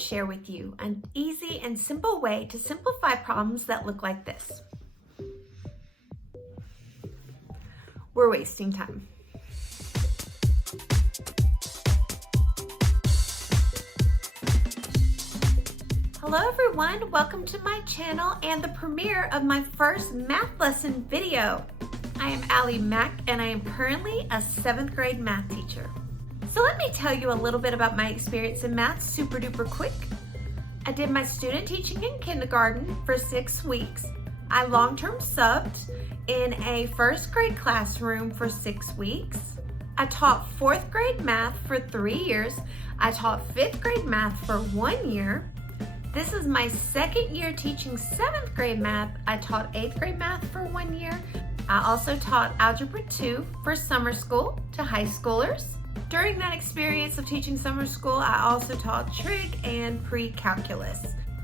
share with you an easy and simple way to simplify problems that look like this. We're wasting time. Hello everyone, welcome to my channel and the premiere of my first math lesson video. I am Ali Mack and I am currently a 7th grade math teacher. So let me tell you a little bit about my experience in math super duper quick. I did my student teaching in kindergarten for 6 weeks. I long-term subbed in a 1st grade classroom for 6 weeks. I taught 4th grade math for 3 years. I taught 5th grade math for 1 year. This is my 2nd year teaching 7th grade math. I taught 8th grade math for 1 year. I also taught Algebra 2 for summer school to high schoolers. During that experience of teaching summer school, I also taught trig and pre-calculus.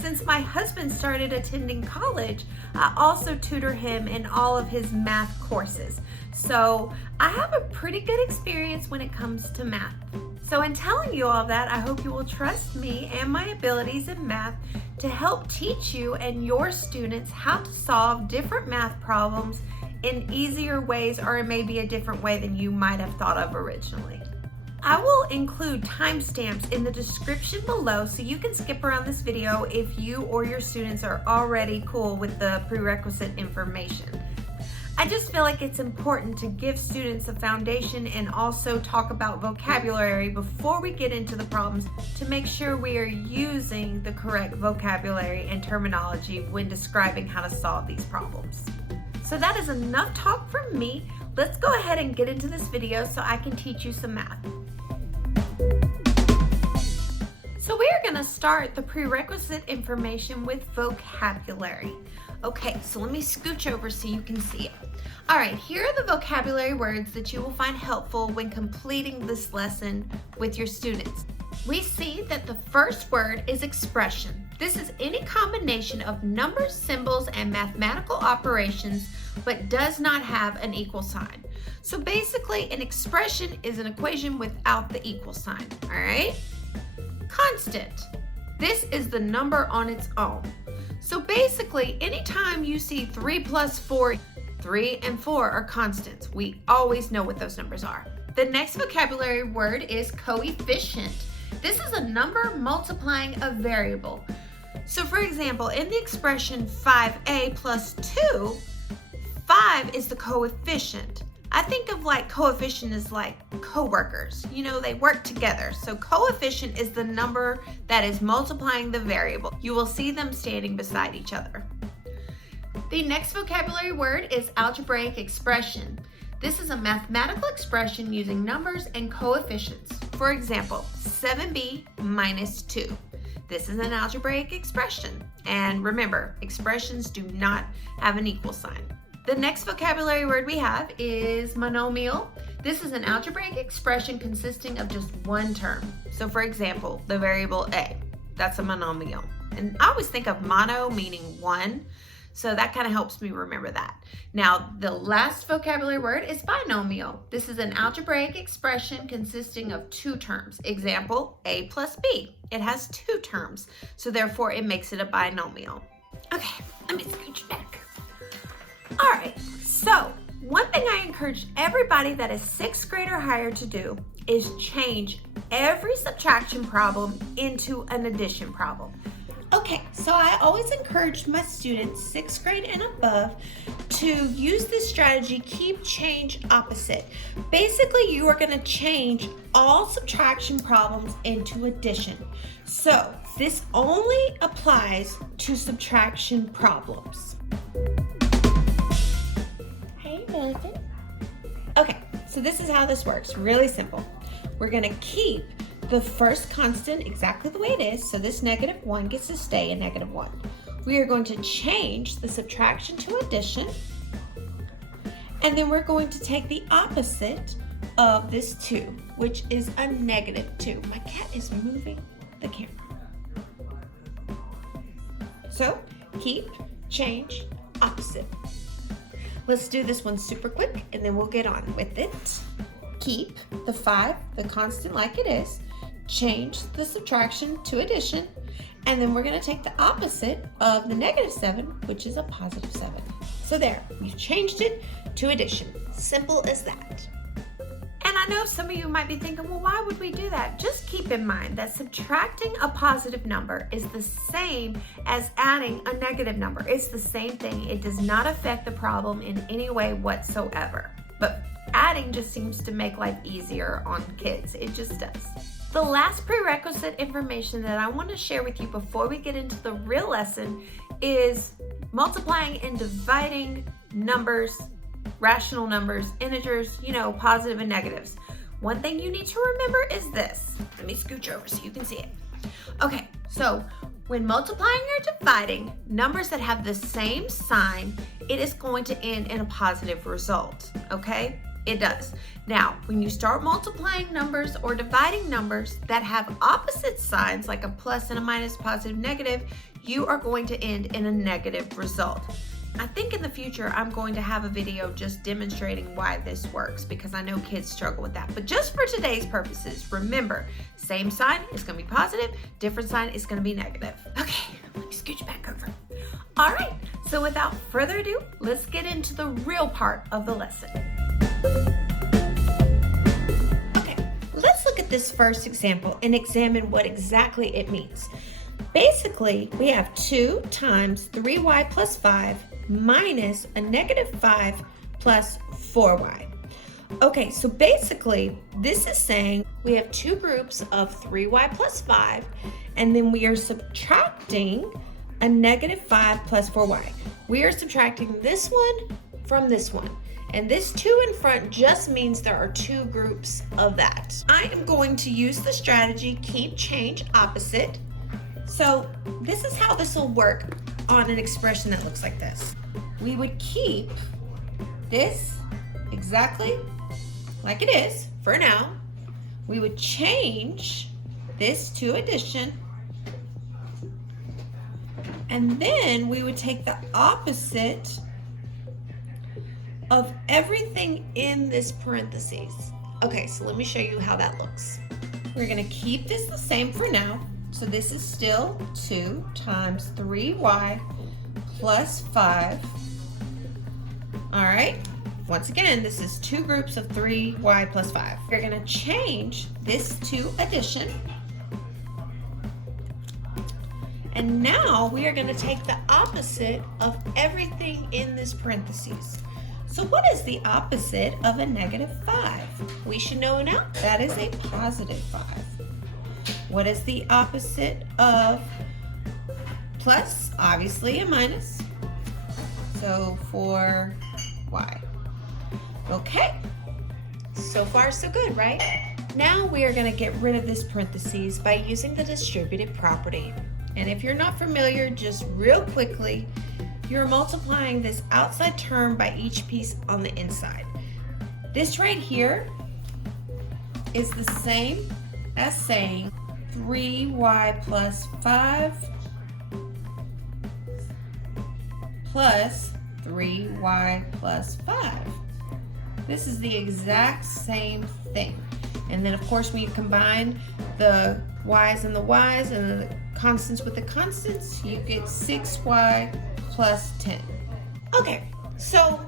Since my husband started attending college, I also tutor him in all of his math courses. So I have a pretty good experience when it comes to math. So in telling you all that, I hope you will trust me and my abilities in math to help teach you and your students how to solve different math problems in easier ways or maybe a different way than you might have thought of originally. I will include timestamps in the description below so you can skip around this video if you or your students are already cool with the prerequisite information. I just feel like it's important to give students a foundation and also talk about vocabulary before we get into the problems to make sure we are using the correct vocabulary and terminology when describing how to solve these problems. So that is enough talk from me. Let's go ahead and get into this video so I can teach you some math. So we are going to start the prerequisite information with vocabulary. Okay, so let me scooch over so you can see it. All right, here are the vocabulary words that you will find helpful when completing this lesson with your students. We see that the first word is expression. This is any combination of numbers, symbols, and mathematical operations, but does not have an equal sign. So basically, an expression is an equation without the equal sign, all right? Constant. This is the number on its own. So basically, anytime you see 3 plus 4, 3 and 4 are constants. We always know what those numbers are. The next vocabulary word is coefficient. This is a number multiplying a variable. So for example, in the expression 5a plus 2, 5 is the coefficient. I think of like coefficient as like co-workers. You know, they work together. So coefficient is the number that is multiplying the variable. You will see them standing beside each other. The next vocabulary word is algebraic expression. This is a mathematical expression using numbers and coefficients. For example, 7b minus 2. This is an algebraic expression. And remember, expressions do not have an equal sign. The next vocabulary word we have is monomial. This is an algebraic expression consisting of just one term. So for example, the variable a, that's a monomial. And I always think of mono meaning one, so that kind of helps me remember that. Now, the last vocabulary word is binomial. This is an algebraic expression consisting of 2 terms. Example, a plus b. It has 2 terms, so therefore it makes it a binomial. Okay, let me scooch back. All right, so one thing I encourage everybody that is 6th grade or higher to do is change every subtraction problem into an addition problem. Okay, so I always encourage my students 6th grade and above to use this strategy, keep change opposite. Basically, you are going to change all subtraction problems into addition. So this only applies to subtraction problems. Hey, Nathan. Okay, so this is how this works. Really simple. We're going to keep the first constant exactly the way it is, so this -1 gets to stay a -1. We are going to change the subtraction to addition, and then we're going to take the opposite of this 2, which is a -2. My cat is moving the camera. So, keep, change, opposite. Let's do this one super quick, and then we'll get on with it. Keep the 5, the constant like it is, change the subtraction to addition, and then we're going to take the opposite of the -7, which is a +7. So there, we've changed it to addition. Simple as that. And I know some of you might be thinking, well, why would we do that? Just keep in mind that subtracting a positive number is the same as adding a negative number. It's the same thing. It does not affect the problem in any way whatsoever. But adding just seems to make life easier on kids. It just does. The last prerequisite information that I want to share with you before we get into the real lesson is multiplying and dividing numbers, rational numbers, integers, positive and negatives. One thing you need to remember is this. Let me scooch over so you can see it. Okay, so when multiplying or dividing numbers that have the same sign, it is going to end in a positive result, okay? It does. Now, when you start multiplying numbers or dividing numbers that have opposite signs, like a plus and a minus, positive, negative, you are going to end in a negative result. I think in the future, I'm going to have a video just demonstrating why this works, because I know kids struggle with that. But just for today's purposes, remember, same sign is going to be positive, different sign is going to be negative. Okay, let me scooch back over. All right, so without further ado, let's get into the real part of the lesson. Okay, let's look at this first example and examine what exactly it means. Basically, we have 2 times 3y plus 5 minus a -5 plus 4y. Okay, so basically, this is saying we have 2 groups of 3y plus 5, and then we are subtracting a -5 plus 4y. We are subtracting this one from this one. And this 2 in front just means there are 2 groups of that. I am going to use the strategy keep, change, opposite. So this is how this will work on an expression that looks like this. We would keep this exactly like it is for now. We would change this to addition. And then we would take the opposite of everything in this parentheses. Okay, so let me show you how that looks. We're gonna keep this the same for now. So this is still 2 times 3y plus 5. All right, once again, this is 2 groups of 3y plus 5. We're gonna change this to addition. And now we are gonna take the opposite of everything in this parentheses. So what is the opposite of a -5? We should know now. That is a +5. What is the opposite of plus? Obviously a minus. So 4y. Okay. So far so good, right? Now we are going to get rid of this parentheses by using the distributive property. And if you're not familiar, just real quickly, you're multiplying this outside term by each piece on the inside. This right here is the same as saying 3y plus 5 plus 3y plus 5. This is the exact same thing. And then of course when you combine the y's and the y's and the constants with the constants, you get 6y plus 10. Okay, so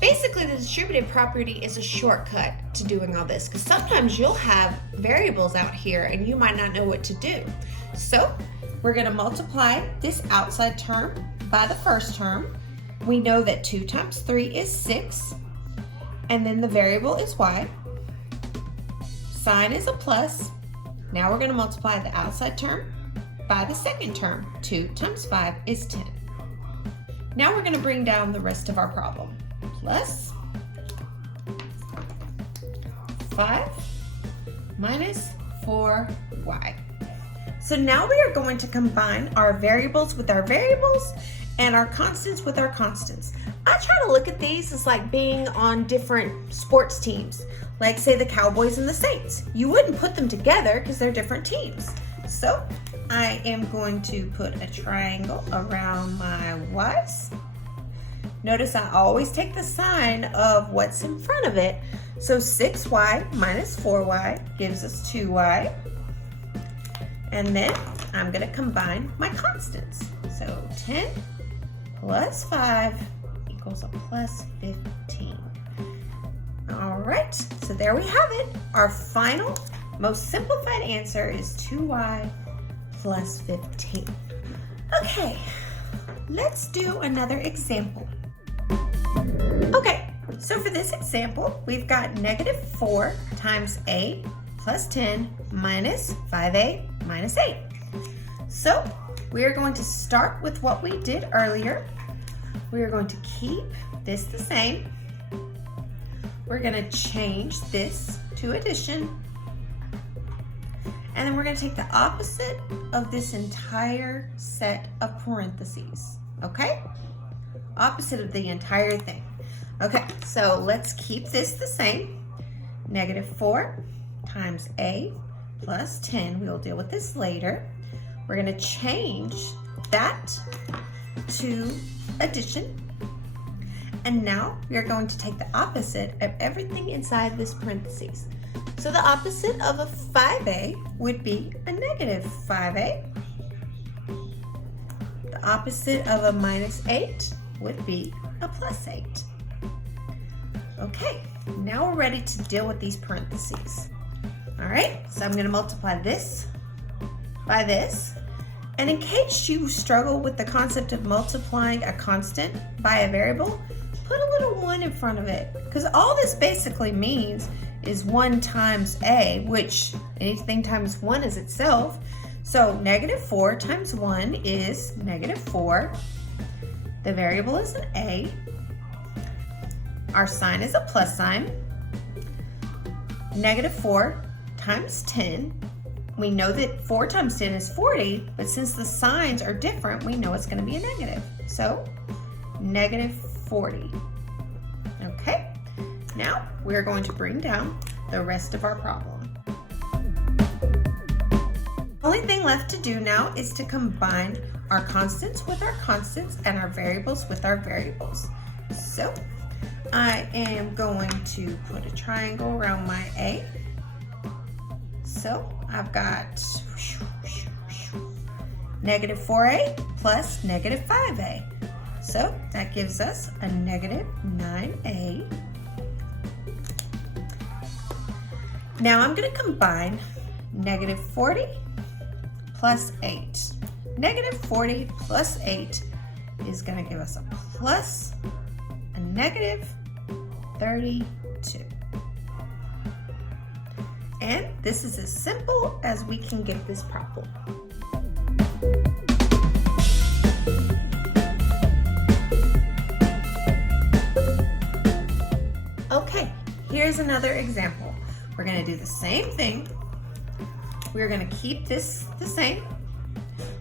basically the distributive property is a shortcut to doing all this, because sometimes you'll have variables out here and you might not know what to do. So we're going to multiply this outside term by the first term. We know that 2 times 3 is 6, and then the variable is y. Sign is a plus. Now we're going to multiply the outside term by the second term. 2 times 5 is 10. Now we're going to bring down the rest of our problem. Plus 5 minus 4y. So now we are going to combine our variables with our variables and our constants with our constants. I try to look at these as like being on different sports teams, like say the Cowboys and the Saints. You wouldn't put them together because they're different teams. So I am going to put a triangle around my y's. Notice I always take the sign of what's in front of it. So 6y minus 4y gives us 2y. And then I'm gonna combine my constants. So 10 plus 5 equals a plus 15. All right, so there we have it. Our final, most simplified answer is 2y plus 15. Okay, let's do another example. Okay, so for this example, we've got negative 4 times a plus 10 minus 5a minus 8. So we are going to start with what we did earlier. We are going to keep this the same. We're going to change this to addition. And then we're going to take the opposite of this entire set of parentheses, okay? Opposite of the entire thing. Okay, so let's keep this the same. Negative 4 times a plus 10. We will deal with this later. We're going to change that to addition. And now we are going to take the opposite of everything inside this parentheses. So the opposite of a 5a would be a negative 5a. The opposite of a minus 8 would be a plus 8. Okay, now we're ready to deal with these parentheses. All right, so I'm going to multiply this by this. And in case you struggle with the concept of multiplying a constant by a variable, put a little 1 in front of it, because all this basically means is 1 times a, which anything times 1 is itself. So negative 4 times 1 is negative 4. The variable is an a. Our sign is a plus sign. Negative 4 times 10. We know that 4 times 10 is 40, but since the signs are different, we know it's going to be a negative. So negative 40. Okay, now we're going to bring down the rest of our problem. Only thing left to do now is to combine our constants with our constants and our variables with our variables. So I am going to put a triangle around my a. So I've got negative 4a plus negative 5a. So that gives us a negative 9a. Now I'm going to combine negative 40 plus 8. Negative 40 plus 8 is going to give us a plus a negative 32. And this is as simple as we can get this problem. Okay, here's another example. We're going to do the same thing. We're going to keep this the same.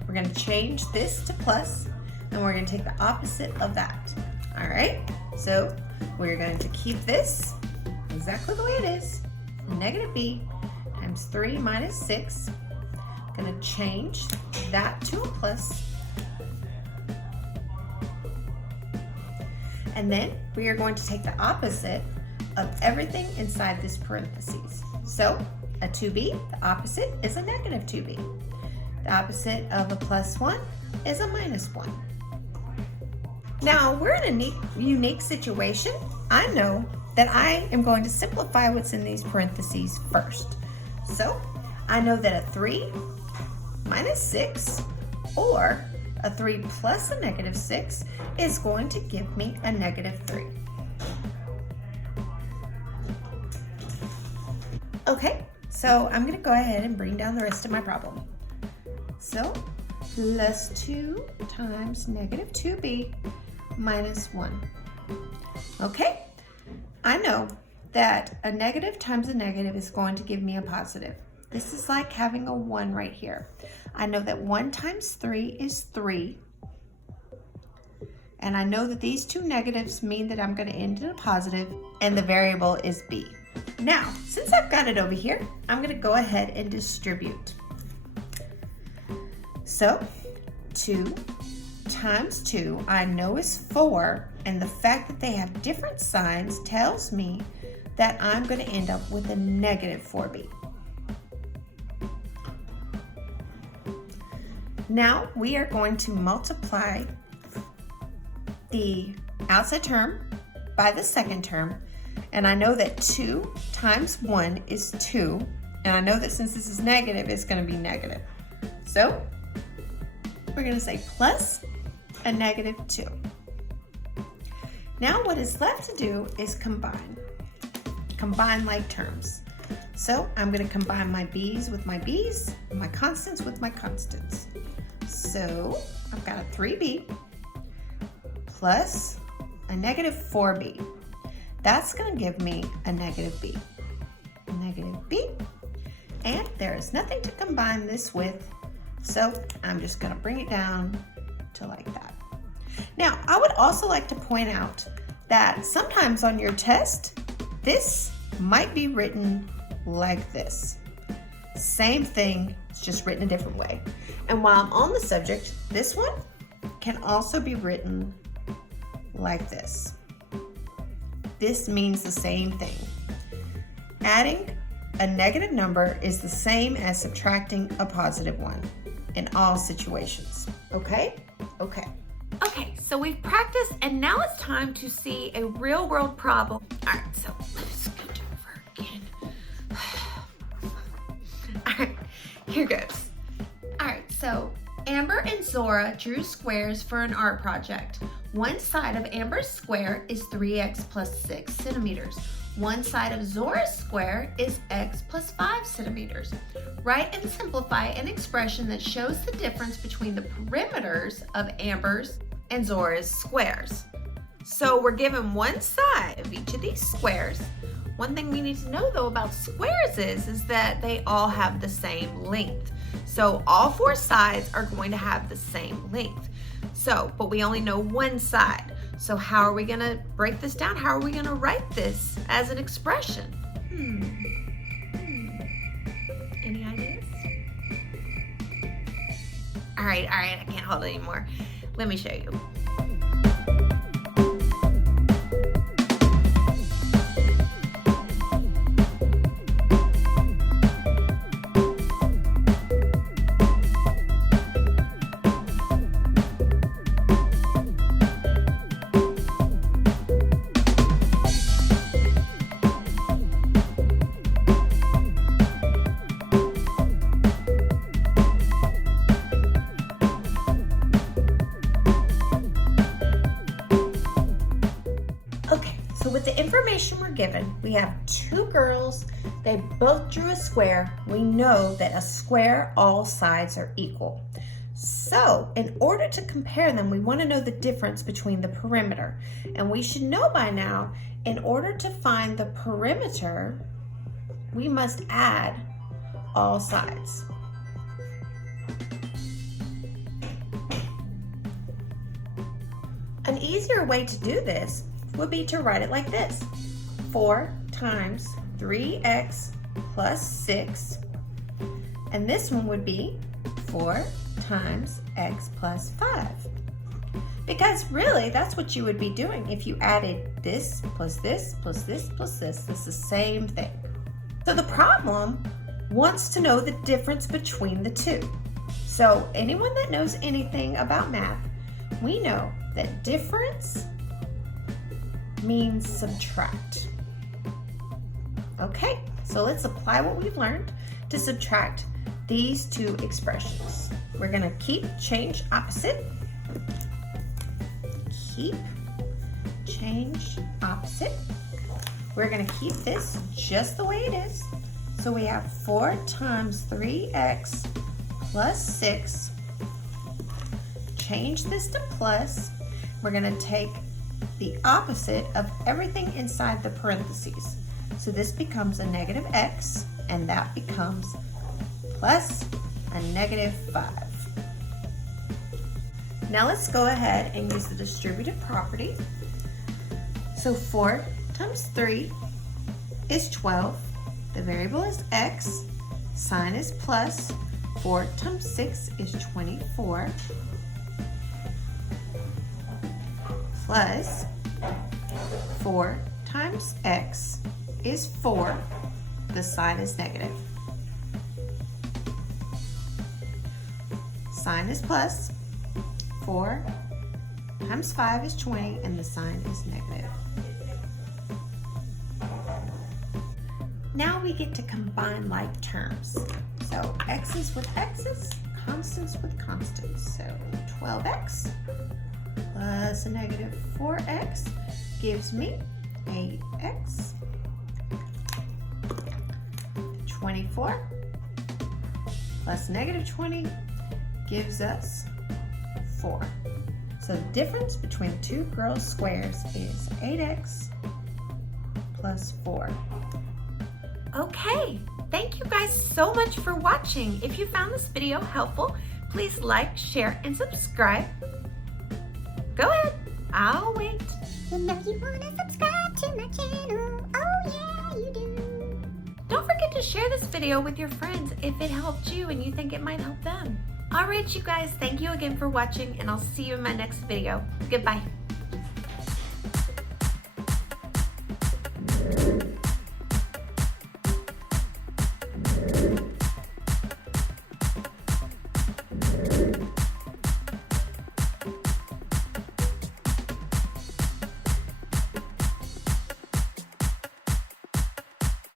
We're going to change this to plus, and we're going to take the opposite of that. All right, so we're going to keep this exactly the way it is. Negative b times 3 minus 6. I'm going to change that to a plus. And then we are going to take the opposite of everything inside this parentheses. So a 2b, the opposite is a negative 2b. The opposite of a plus 1 is a minus 1. Now we're in a unique situation. I know that I am going to simplify what's in these parentheses first. So I know that a 3 minus 6 or a 3 plus a negative 6 is going to give me a negative 3. Okay, so I'm going to go ahead and bring down the rest of my problem. So plus 2 times negative 2b minus 1. Okay, I know that a negative times a negative is going to give me a positive. This is like having a 1 right here. I know that 1 times 3 is 3. And I know that these two negatives mean that I'm going to end in a positive, and the variable is b. Now, since I've got it over here, I'm going to go ahead and distribute. So 2 times 2 I know is 4, and the fact that they have different signs tells me that I'm going to end up with a negative 4b. Now we are going to multiply the outside term by the second term, and I know that 2 times 1 is 2, and I know that since this is negative, it's going to be negative. So we're going to say plus a negative 2. Now what is left to do is combine like terms. So I'm going to combine my b's with my b's and my constants with my constants. So I've got a 3b plus a negative 4b. That's going to give me a negative b. And there is nothing to combine this with, so I'm just going to bring it down to like that. Now, I would also like to point out that sometimes on your test, this might be written like this. Same thing, it's just written a different way. And while I'm on the subject, this one can also be written like this. This means the same thing. Adding a negative number is the same as subtracting a positive one in all situations. Okay? Okay, so we've practiced and now it's time to see a real world problem. All right, so let's scoot over again. All right, here goes. All right, so Amber and Zora drew squares for an art project. One side of Amber's square is 3x plus 6 centimeters. One side of Zora's square is x plus 5 centimeters. Write and simplify an expression that shows the difference between the perimeters of Amber's and Zora's squares. So we're given one side of each of these squares. One thing we need to know though about squares is that they all have the same length. So all 4 sides are going to have the same length. So, but we only know one side. So how are we gonna break this down? How are we gonna write this as an expression? Any ideas? All right, I can't hold it anymore. Let me show you. So with the information we're given, we have 2 girls, they both drew a square. We know that a square, all sides are equal. So in order to compare them, we want to know the difference between the perimeter. And we should know by now, in order to find the perimeter, we must add all sides. An easier way to do this would be to write it like this. 4 times 3x plus 6. And this one would be 4 times x plus 5. Because really, that's what you would be doing if you added this plus this plus this plus this. It's the same thing. So the problem wants to know the difference between the two. So anyone that knows anything about math, we know that difference means subtract. Okay, so let's apply what we've learned to subtract these 2 expressions. We're gonna keep, change, opposite. Keep, change, opposite. We're gonna keep this just the way it is. So we have 4 times 3x plus 6. Change this to plus. We're gonna take the opposite of everything inside the parentheses. So this becomes a negative x, and that becomes plus a negative 5. Now let's go ahead and use the distributive property. So 4 times 3 is 12. The variable is x. Sign is plus. 4 times 6 is 24. Plus 4 times x is 4. The sign is negative. sign is plus. 4 times 5 is 20, and the sign is negative. Now we get to combine like terms. So x's with x's, constants with constants. So 12x plus a negative 4x gives me 8x. 24 plus negative 20 gives us 4. So the difference between two girls' squares is 8x plus 4. Okay, thank you guys so much for watching. If you found this video helpful, please like, share, and subscribe. Go ahead, I'll wait. You know you wanna subscribe to my channel. Oh yeah, you do. Don't forget to share this video with your friends if it helped you and you think it might help them. Alright you guys, thank you again for watching, and I'll see you in my next video. Goodbye.